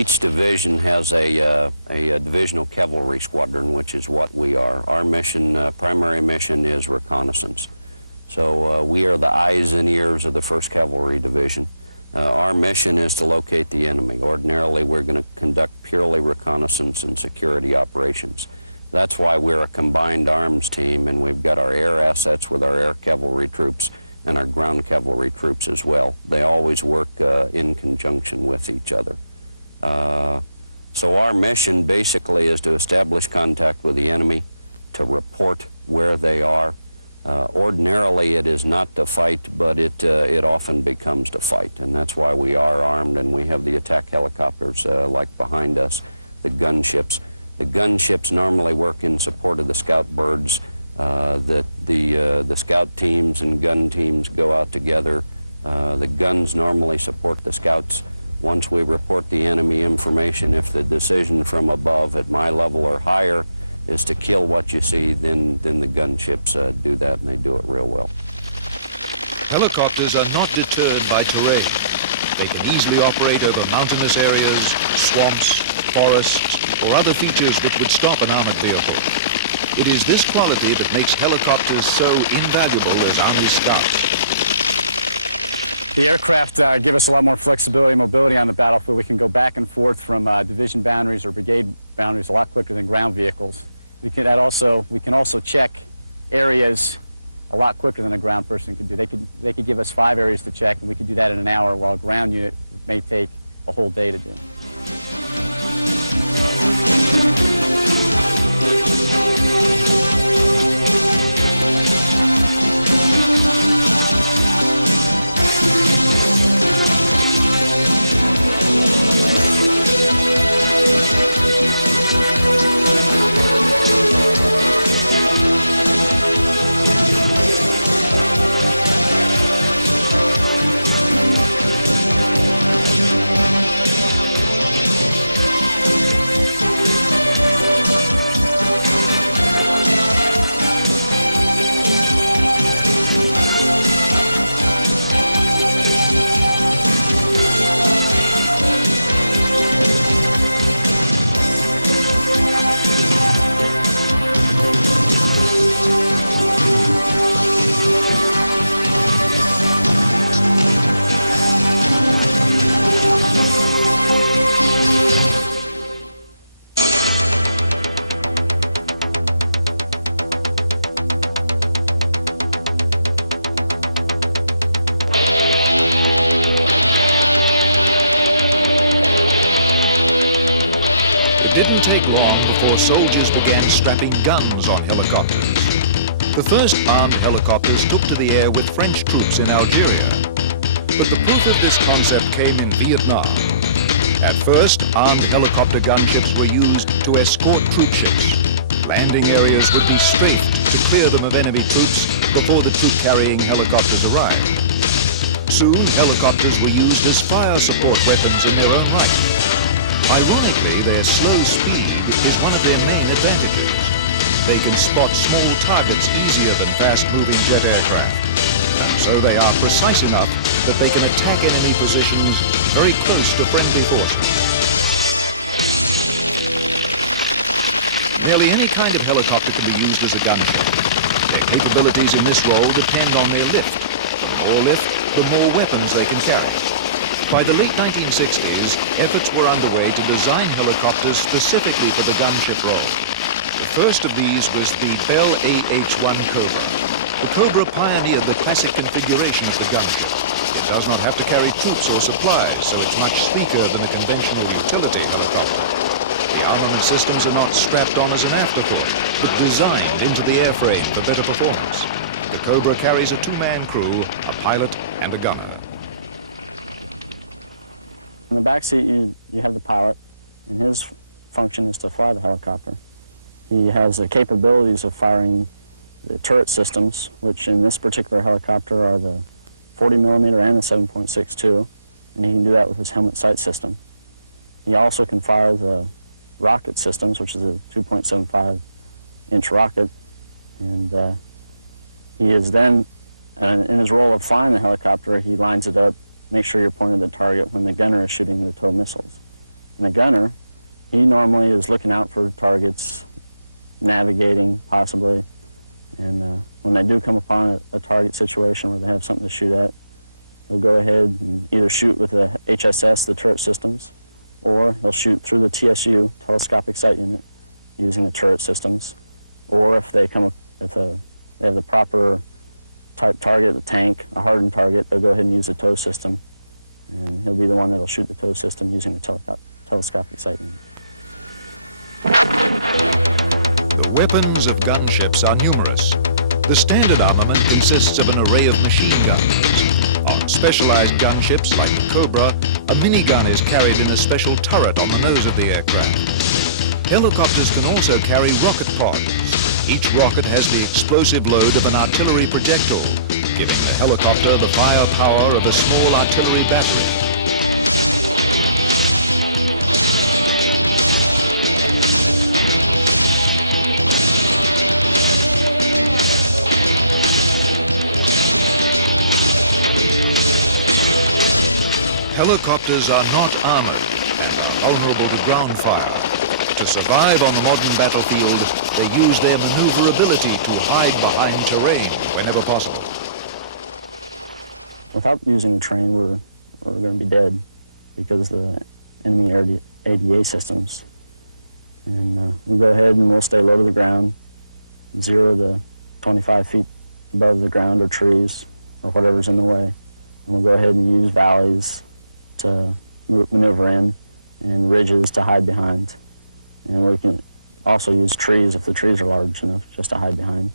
Each division has a divisional cavalry squadron, which is what we are. Our mission, primary mission, is reconnaissance. So we are the eyes and ears of the 1st Cavalry Division. Our mission is to locate the enemy. Ordinarily, we're going to conduct purely reconnaissance and security operations. That's why we're a combined arms team, and we've got our air assets with our air cavalry troops and our ground cavalry troops as well. They always work in conjunction with each other. So our mission basically is to establish contact with the enemy, to report where they are. Ordinarily it is not to fight, but it often becomes to fight, and that's why we are armed, and we have the attack helicopters like behind us, the gunships. The gunships normally work in support of the scout birds. The scout teams and gun teams go out together. The guns normally support the scouts. Once we report the enemy information, if the decision from above at my level or higher is to kill what you see, then the gunships do that, and they do it real well. The aircraft give us a lot more flexibility and mobility on the battlefield. We can go back and forth from division boundaries or brigade boundaries a lot quicker than ground vehicles. We can also check areas a lot quicker than a ground person could do. They could give us 5 areas to check, and we could do that in an hour, while a ground unit may take a whole day to do. In the back seat, you have the pilot, and his function is to fly the helicopter. He has the capabilities of firing the turret systems, which in this particular helicopter are the 40mm and the 7.62, and he can do that with his helmet sight system. He also can fire the rocket systems, which is a 2.75-inch rocket, and he is then, in his role of flying the helicopter, he lines it up, make sure you're pointed at the target when the gunner is shooting the tow missiles. And the gunner, he normally is looking out for targets, navigating possibly, and when they do come upon a target situation where they have something to shoot at, he'll go ahead and either shoot with the HSS, the turret systems, or he'll shoot through the TSU, telescopic sight unit, using the turret systems. Or if they have the proper type target, the tank, a hardened target, they'll go ahead and use the tow system, and he'll be the one that'll shoot the tow system using the telescopic sight unit. Without using the train, we're going to be dead because of the enemy ADA systems. And we go ahead and we'll stay low to the ground, 0 to 25 feet above the ground or trees or whatever's in the way. And we'll go ahead and use valleys to maneuver in and ridges to hide behind. And we can also use trees if the trees are large enough just to hide behind.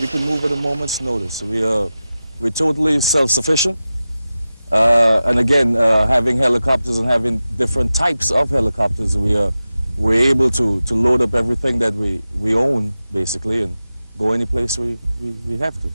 We can move at a moment's notice. We're totally self-sufficient. And again, having helicopters and having different types of helicopters, we're able to load up everything that we own, basically, and go any place we have to.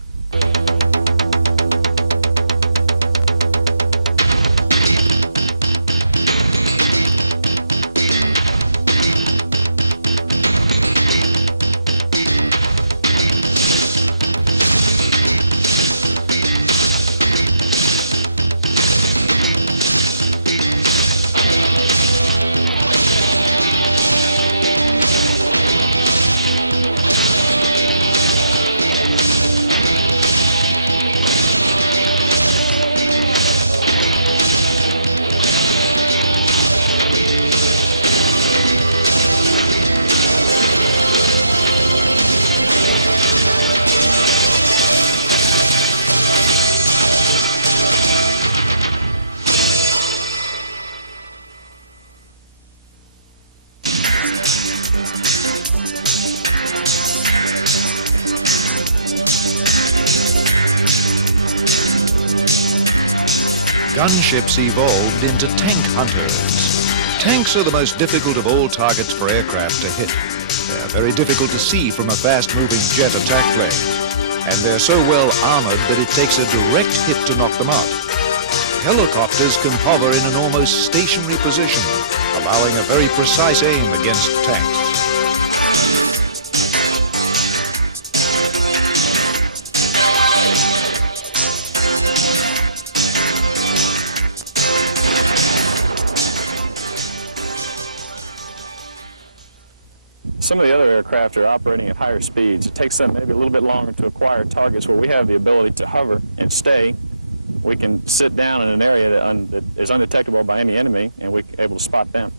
Some of the other aircraft are operating at higher speeds. It takes them maybe a little bit longer to acquire targets where we have the ability to hover and stay. We can sit down in an area that is undetectable by any enemy, and we're able to spot them.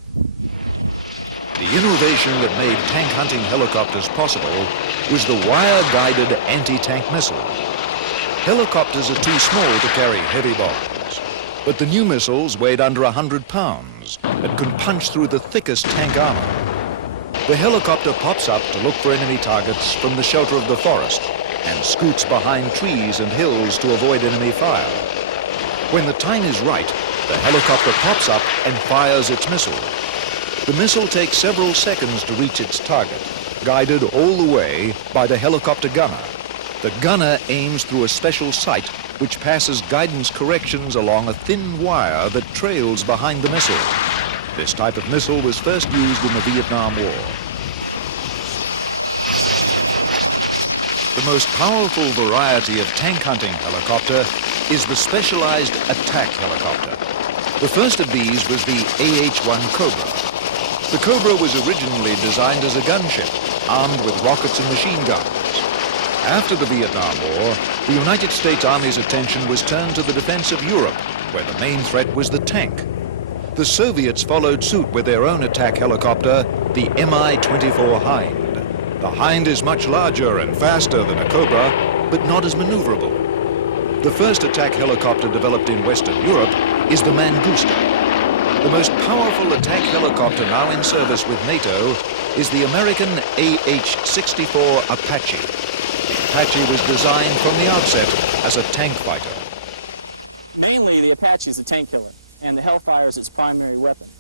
Mainly, the Apache is a tank killer, and the Hellfire is its primary weapon.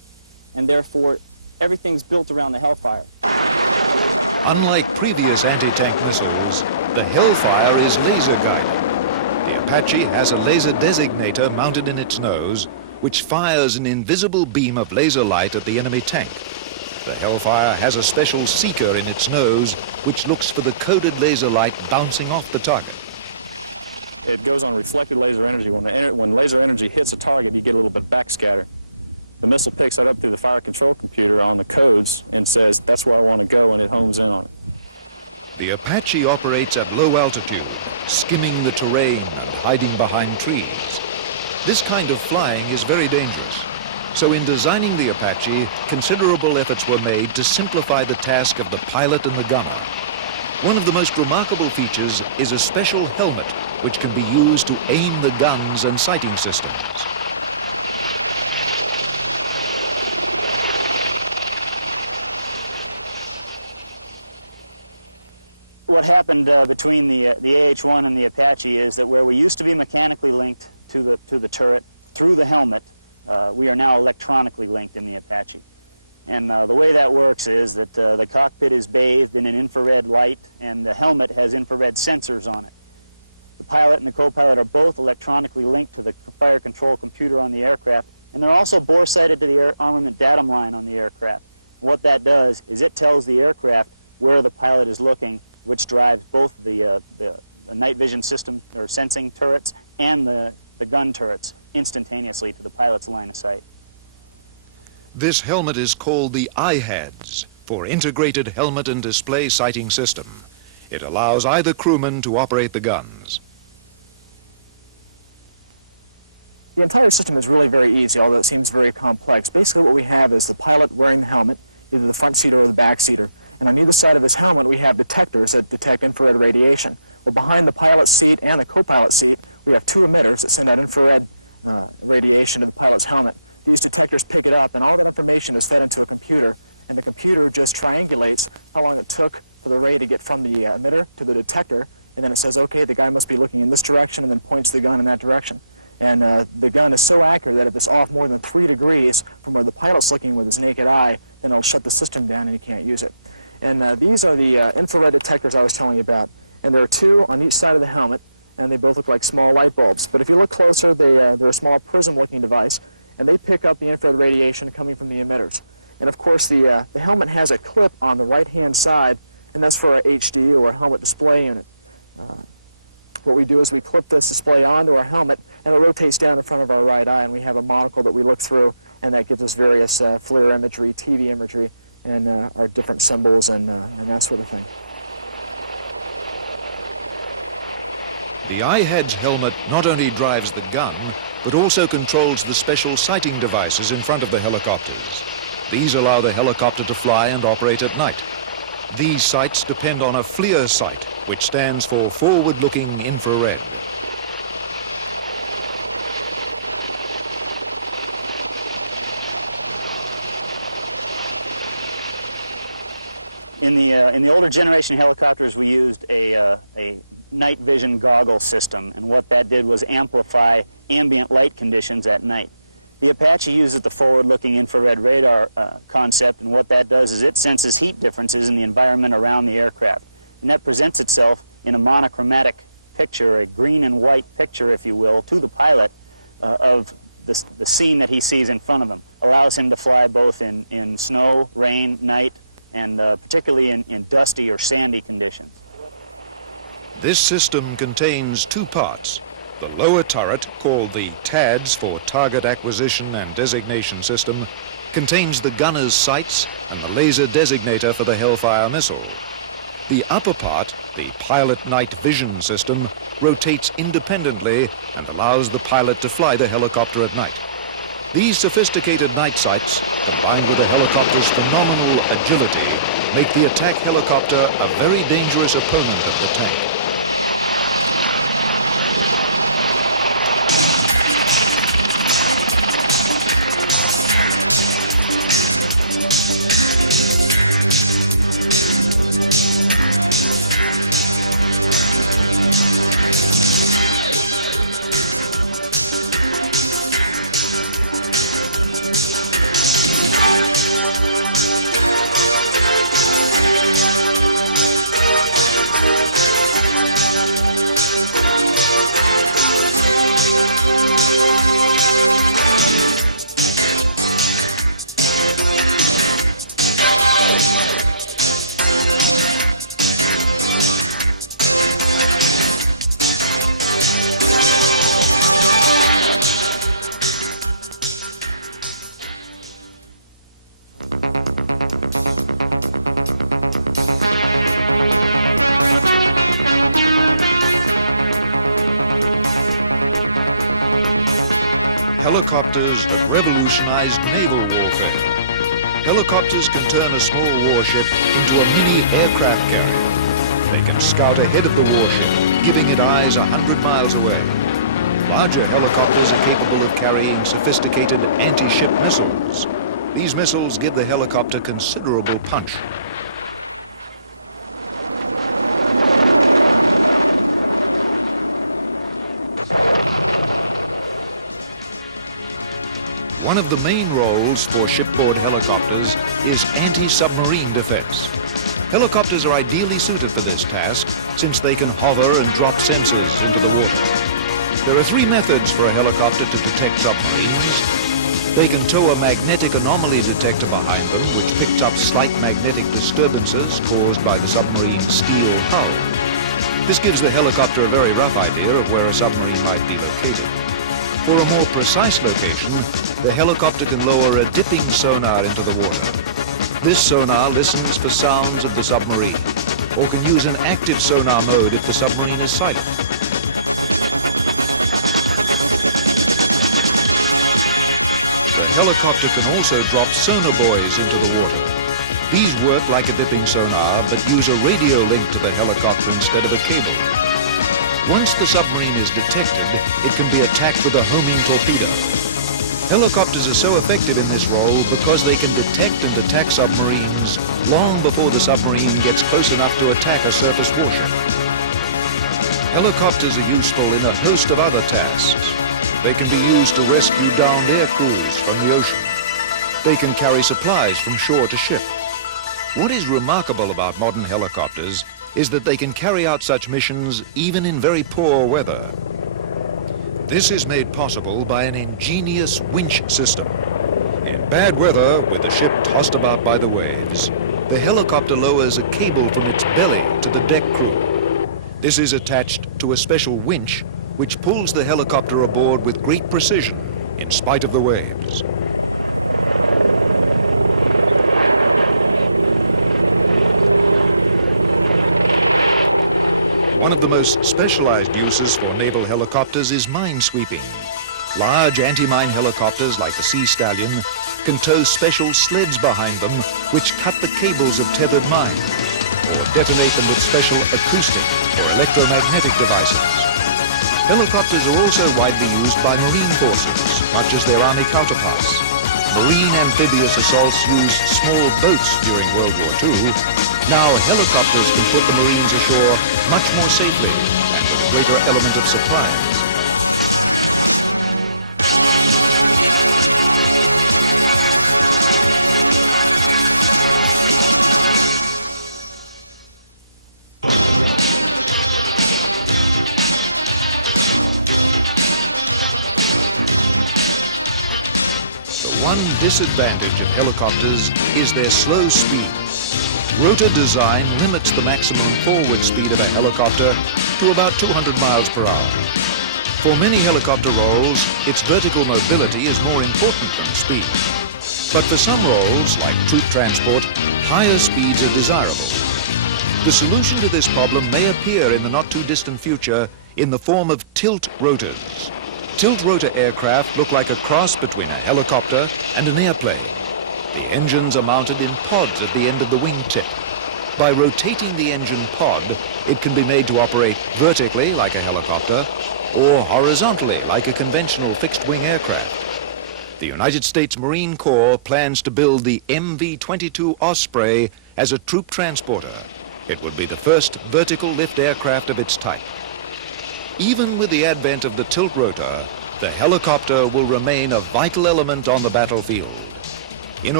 And therefore, everything's built around the Hellfire. It goes on reflected laser energy. When laser energy hits a target, you get a little bit of backscatter. The missile picks that up through the fire control computer on the codes and says, that's where I want to go, and it homes in on it. What happened between the AH-1 and the Apache is that where we used to be mechanically linked to the turret through the helmet, we are now electronically linked in the Apache. And the way that works is that the cockpit is bathed in an infrared light, and the helmet has infrared sensors on it. The pilot and the co-pilot are both electronically linked to the fire control computer on the aircraft, and they're also bore-sighted to the armament datum line on the aircraft. And what that does is it tells the aircraft where the pilot is looking, which drives both the night vision system or sensing turrets and the gun turrets instantaneously to the pilot's line of sight. The entire system is really very easy, although it seems very complex. Basically what we have is the pilot wearing the helmet, either the front seater or the back seater. And on either side of his helmet, we have detectors that detect infrared radiation. Well, behind the pilot's seat and the co-pilot's seat, we have two emitters that send out infrared radiation to the pilot's helmet. These detectors pick it up, and all that information is fed into a computer, and the computer just triangulates how long it took for the ray to get from the emitter to the detector, and then it says, okay, the guy must be looking in this direction, and then points the gun in that direction. And the gun is so accurate that if it's off more than 3 degrees from where the pilot's looking with his naked eye, then it'll shut the system down and you can't use it. And these are the infrared detectors I was telling you about. And there are two on each side of the helmet, and they both look like small light bulbs. But if you look closer, they're a small prism-looking device, and they pick up the infrared radiation coming from the emitters. And of course, the helmet has a clip on the right-hand side, and that's for our HD, or helmet display unit. What we do is we clip this display onto our helmet, and it rotates down in front of our right eye, and we have a monocle that we look through, and that gives us various FLIR imagery, TV imagery, and our different symbols and that sort of thing. In the older generation helicopters, we used a night vision goggle system, and what that did was amplify ambient light conditions at night. The Apache uses the forward-looking infrared radar concept, and what that does is it senses heat differences in the environment around the aircraft, and that presents itself in a monochromatic picture, a green and white picture, if you will, to the pilot of the scene that he sees in front of him. Allows him to fly both in snow, rain, night, and particularly in dusty or sandy conditions.